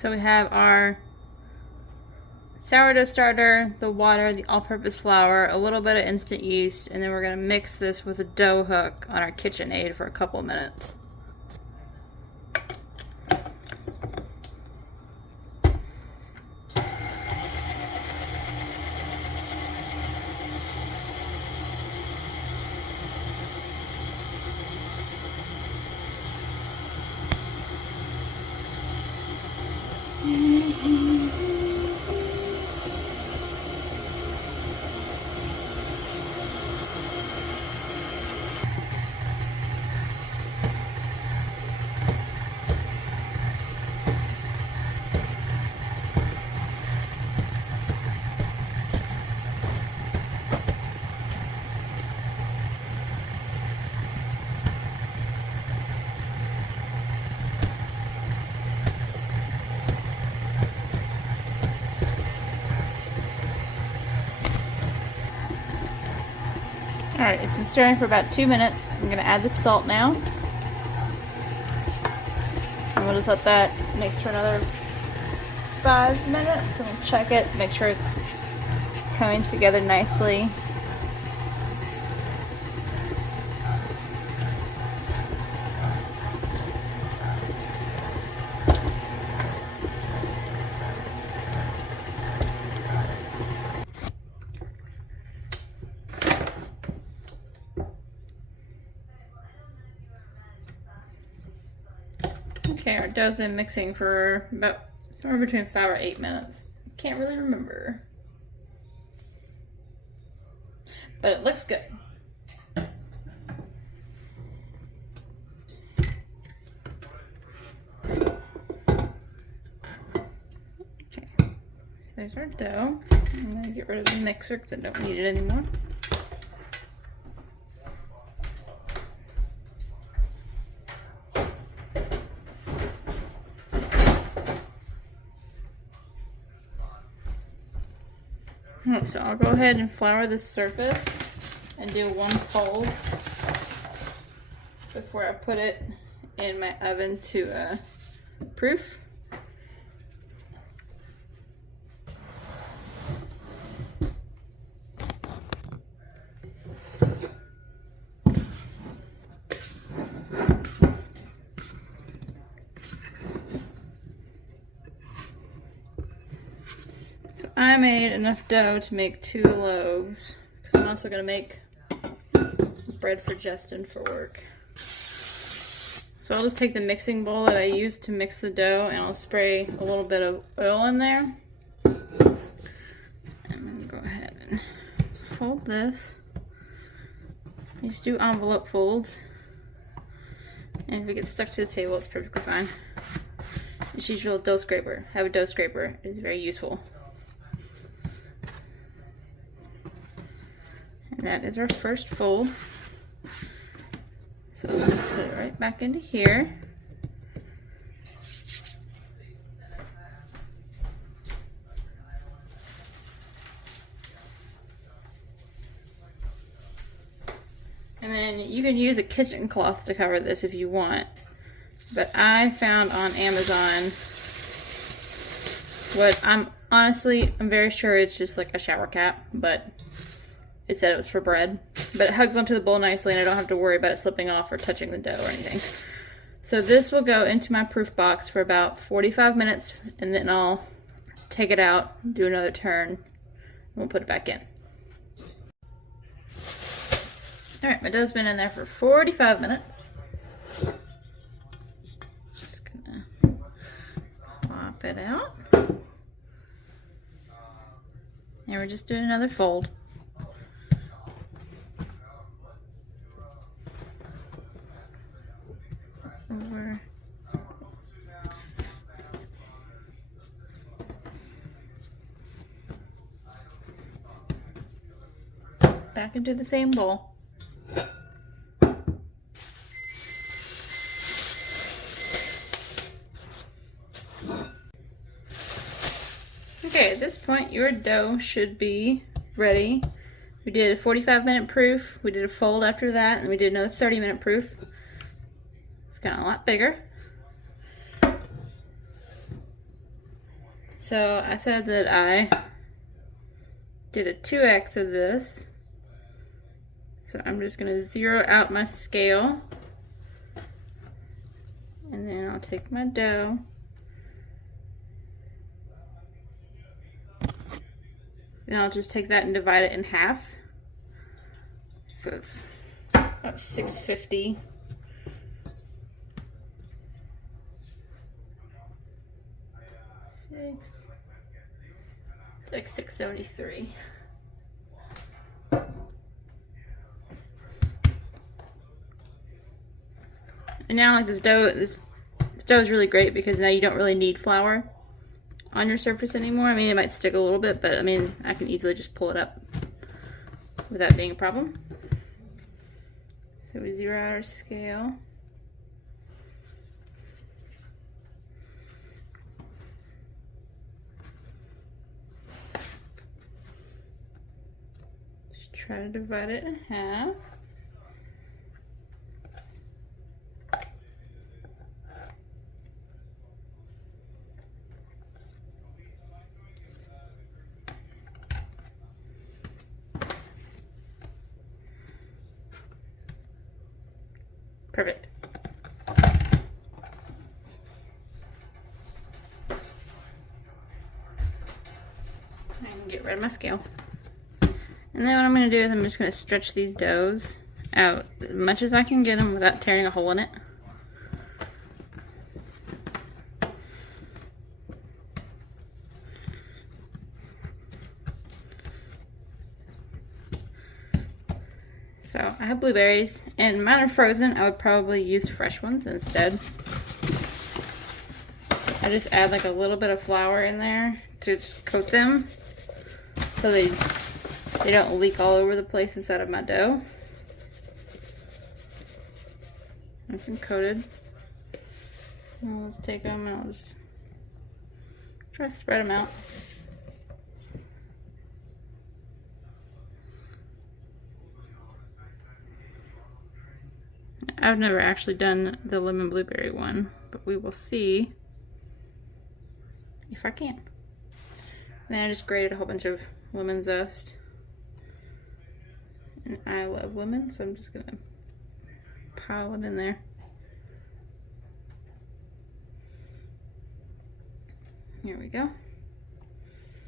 So we have our sourdough starter, the water, the all-purpose flour, a little bit of instant yeast, and then we're going to mix this with a dough hook on our KitchenAid for a couple minutes. Alright, it's been stirring for about 2 minutes. I'm going to add the salt now. And we'll just let that mix for another 5 minutes. And we'll check it, make sure it's coming together nicely. Okay, our dough's been mixing for about somewhere between 5 or 8 minutes. Can't really remember. But it looks good. Okay, so there's our dough. I'm going to get rid of the mixer because I don't need it anymore. Okay, so I'll go ahead and flour this surface and do one fold before I put it in my oven to proof. I made enough dough to make 2 loaves, because I'm also going to make bread for Justin for work. So I'll just take the mixing bowl that I used to mix the dough and I'll spray a little bit of oil in there. I'm going to go ahead and fold this. Just do envelope folds. And if it gets stuck to the table, it's perfectly fine. Just use your little dough scraper. Have a dough scraper. It is very useful. And that is our first fold. So let's put it right back into here. And then you can use a kitchen cloth to cover this if you want. But I found on Amazon what I'm very sure it's just like a shower cap, but it said it was for bread. But it hugs onto the bowl nicely and I don't have to worry about it slipping off or touching the dough or anything. So this will go into my proof box for about 45 minutes and then I'll take it out, do another turn, and we'll put it back in. Alright, my dough's been in there for 45 minutes. Just gonna pop it out. And we're just doing another fold. Over. Back into the same bowl. Okay, at this point your dough should be ready. We did a 45-minute proof, we did a fold after that, and we did another 30-minute proof. It's gotten a lot bigger. So I said that I did a 2x of this. So I'm just going to zero out my scale. And then I'll take my dough. And I'll just take that and divide it in half. So it's about 650. Like 673. And now like this dough is really great because now you don't really need flour on your surface anymore. I mean, it might stick a little bit, but I mean, I can easily just pull it up without being a problem. So we zero out our scale. Just try to divide it in half. Perfect. I can get rid of my scale. And then what I'm going to do is I'm just going to stretch these doughs out as much as I can get them without tearing a hole in it. So I have blueberries, and mine are frozen. I would probably use fresh ones instead. I just add like a little bit of flour in there to just coat them so they don't leak all over the place inside of my dough. Nice and coated. Now let's take them and I'll just try to spread them out. I've never actually done the lemon blueberry one, but we will see if I can. Then I just grated a whole bunch of lemon zest. And I love lemon, so I'm just gonna pile it in there. Here we go.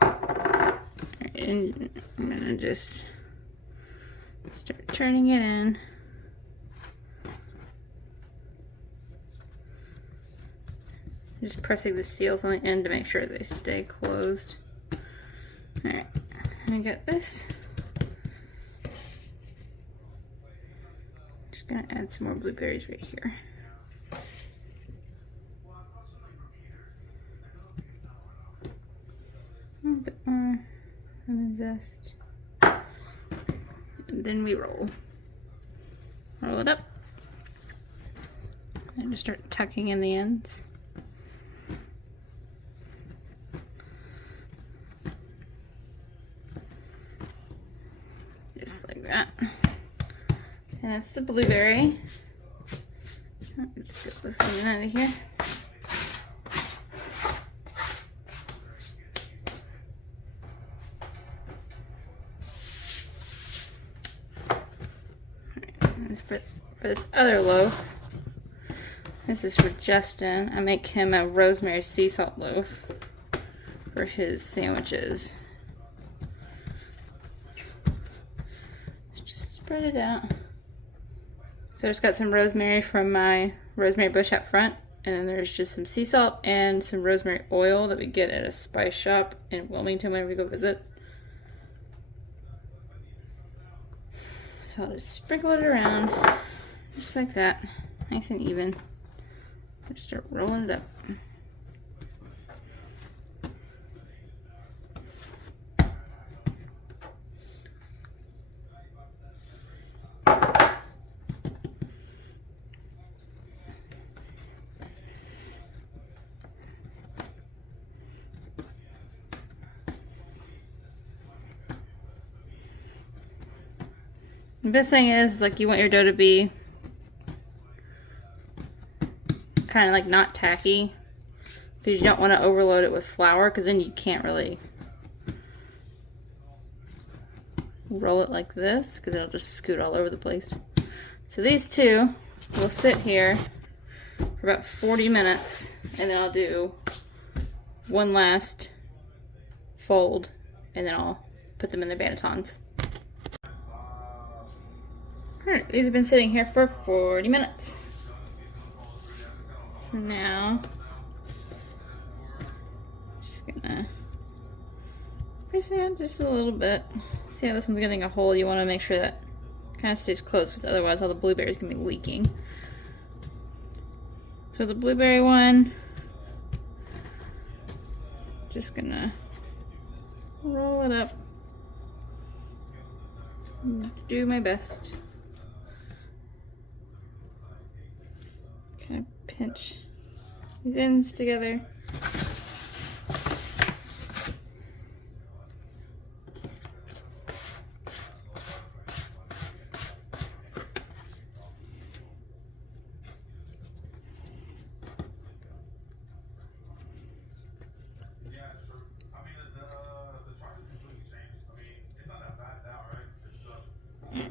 And I'm gonna just start turning it in. Just pressing the seals on the end to make sure they stay closed. Alright, I got this. Just gonna add some more blueberries right here. A little bit more lemon zest. And then we roll. Roll it up. And just start tucking in the ends. Just like that. And that's the blueberry. Just get this one out of here. Alright, for this other loaf, this is for Justin. I make him a rosemary sea salt loaf for his sandwiches. Spread it out. So I just got some rosemary from my rosemary bush out front, and then there's just some sea salt and some rosemary oil that we get at a spice shop in Wilmington whenever we go visit. So I'll just sprinkle it around just like that, nice and even. Just start rolling it up. The best thing is, like, you want your dough to be kind of like not tacky, because you don't want to overload it with flour, because then you can't really roll it like this, because it'll just scoot all over the place. So these two will sit here for about 40 minutes, and then I'll do one last fold, and then I'll put them in the bannetons. Alright, these have been sitting here for 40 minutes. So now, just gonna press it out just a little bit. See how this one's getting a hole? You want to make sure that kind of stays close, because otherwise all the blueberries can be leaking. So the blueberry one, just gonna roll it up. Do my best. Kind of pinch these ends together.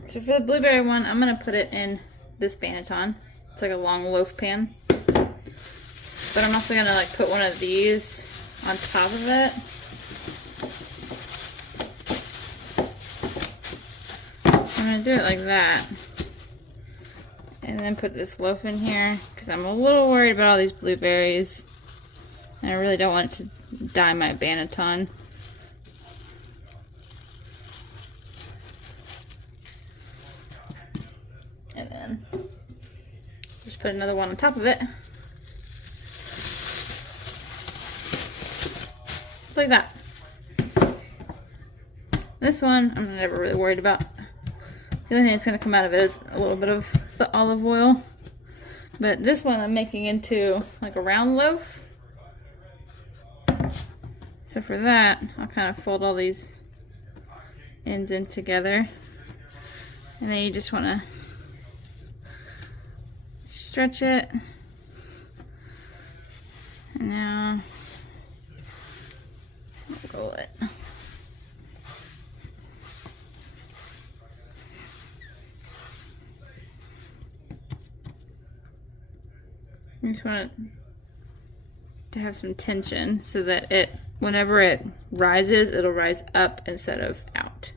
So for the blueberry one, I'm gonna put it in this banneton. It's like a long loaf pan. But I'm also gonna like put one of these on top of it. I'm gonna do it like that. And then put this loaf in here, because I'm a little worried about all these blueberries. And I really don't want it to dye my banneton. And then just put another one on top of it. Just like that. This one, I'm never really worried about. The only thing that's going to come out of it is a little bit of the olive oil. But this one I'm making into like a round loaf. So for that, I'll kind of fold all these ends in together. And then you just want to stretch it. And now I'll roll it. You just want it to have some tension so that it, whenever it rises, it'll rise up instead of out.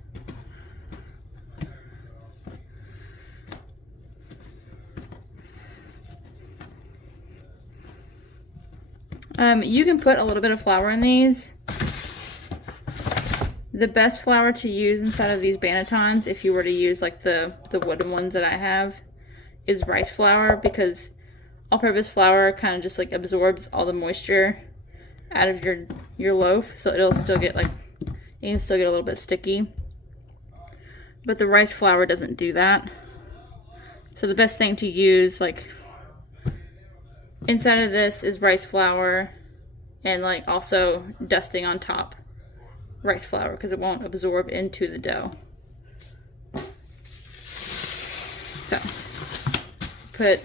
You can put a little bit of flour in these. The best flour to use inside of these bannetons, if you were to use like the wooden ones that I have, is rice flour, because all-purpose flour kind of just like absorbs all the moisture out of your loaf, so it'll still get like, you can still get a little bit sticky. But the rice flour doesn't do that. So the best thing to use like inside of this is rice flour, and like also dusting on top rice flour, because it won't absorb into the dough. So put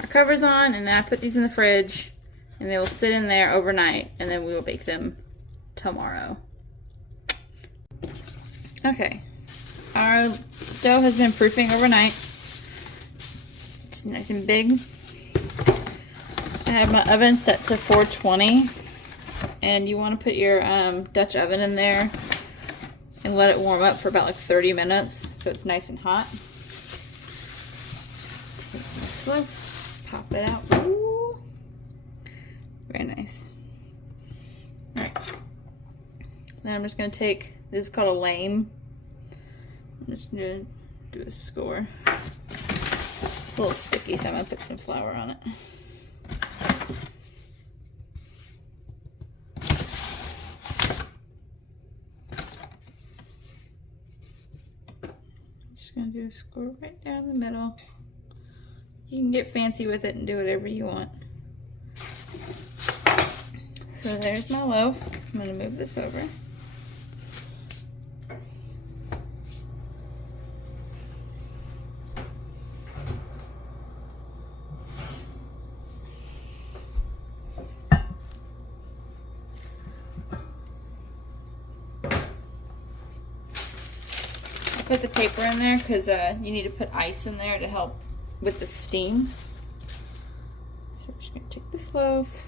our covers on, and then I put these in the fridge, and they will sit in there overnight, and then we will bake them tomorrow. Okay, our dough has been proofing overnight. It's nice and big. I have my oven set to 420, and you want to put your Dutch oven in there and let it warm up for about like 30 minutes so it's nice and hot. Take this loaf, pop it out. Ooh. Very nice. Alright. Then I'm just going to take, this is called a lame. I'm just going to do a score. It's a little sticky, so I'm going to put some flour on it. Just going to do a score right down the middle. You can get fancy with it and do whatever you want. So there's my loaf. I'm going to move this over. put the paper in there because you need to put ice in there to help with the steam. So we're just going to take this loaf.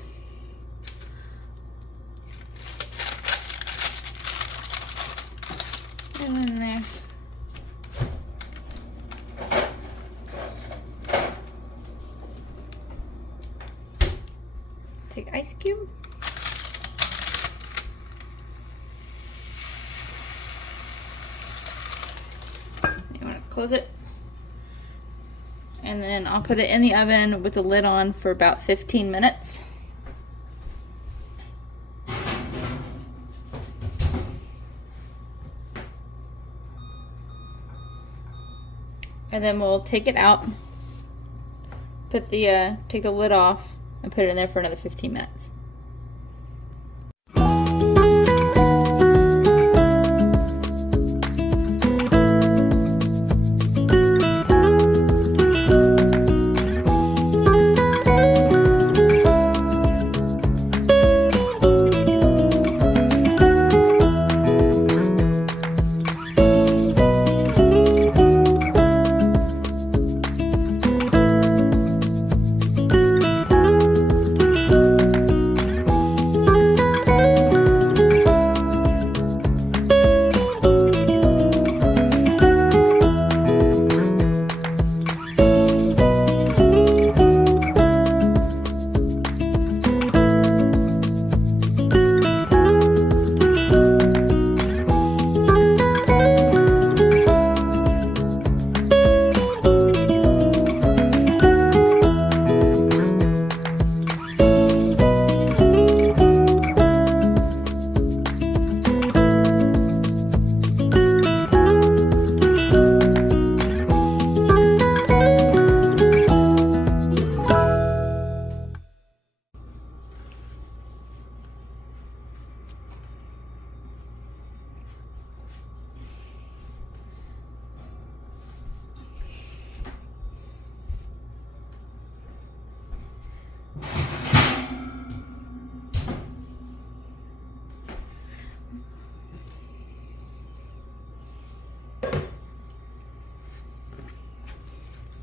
And in there. Take ice cube. You want to close it. And then I'll put it in the oven with the lid on for about 15 minutes. And then we'll take it out, put the take the lid off, and put it in there for another 15 minutes.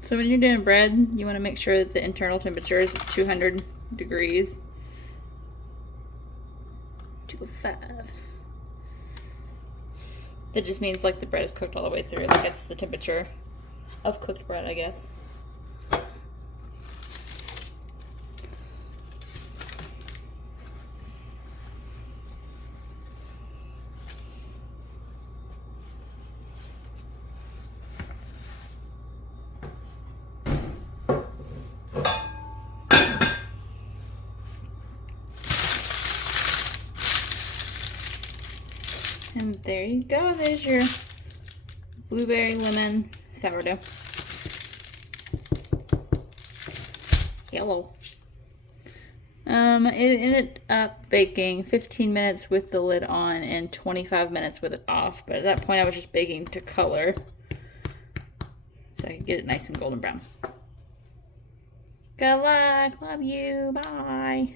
So when you're doing bread, you want to make sure that the internal temperature is 200 degrees. 205. That just means like the bread is cooked all the way through. Like that's the temperature of cooked bread, I guess. And there you go, there's your blueberry lemon sourdough. Yellow. It ended up baking 15 minutes with the lid on and 25 minutes with it off. But at that point I was just baking to color, so I could get it nice and golden brown. Good luck, love you, bye.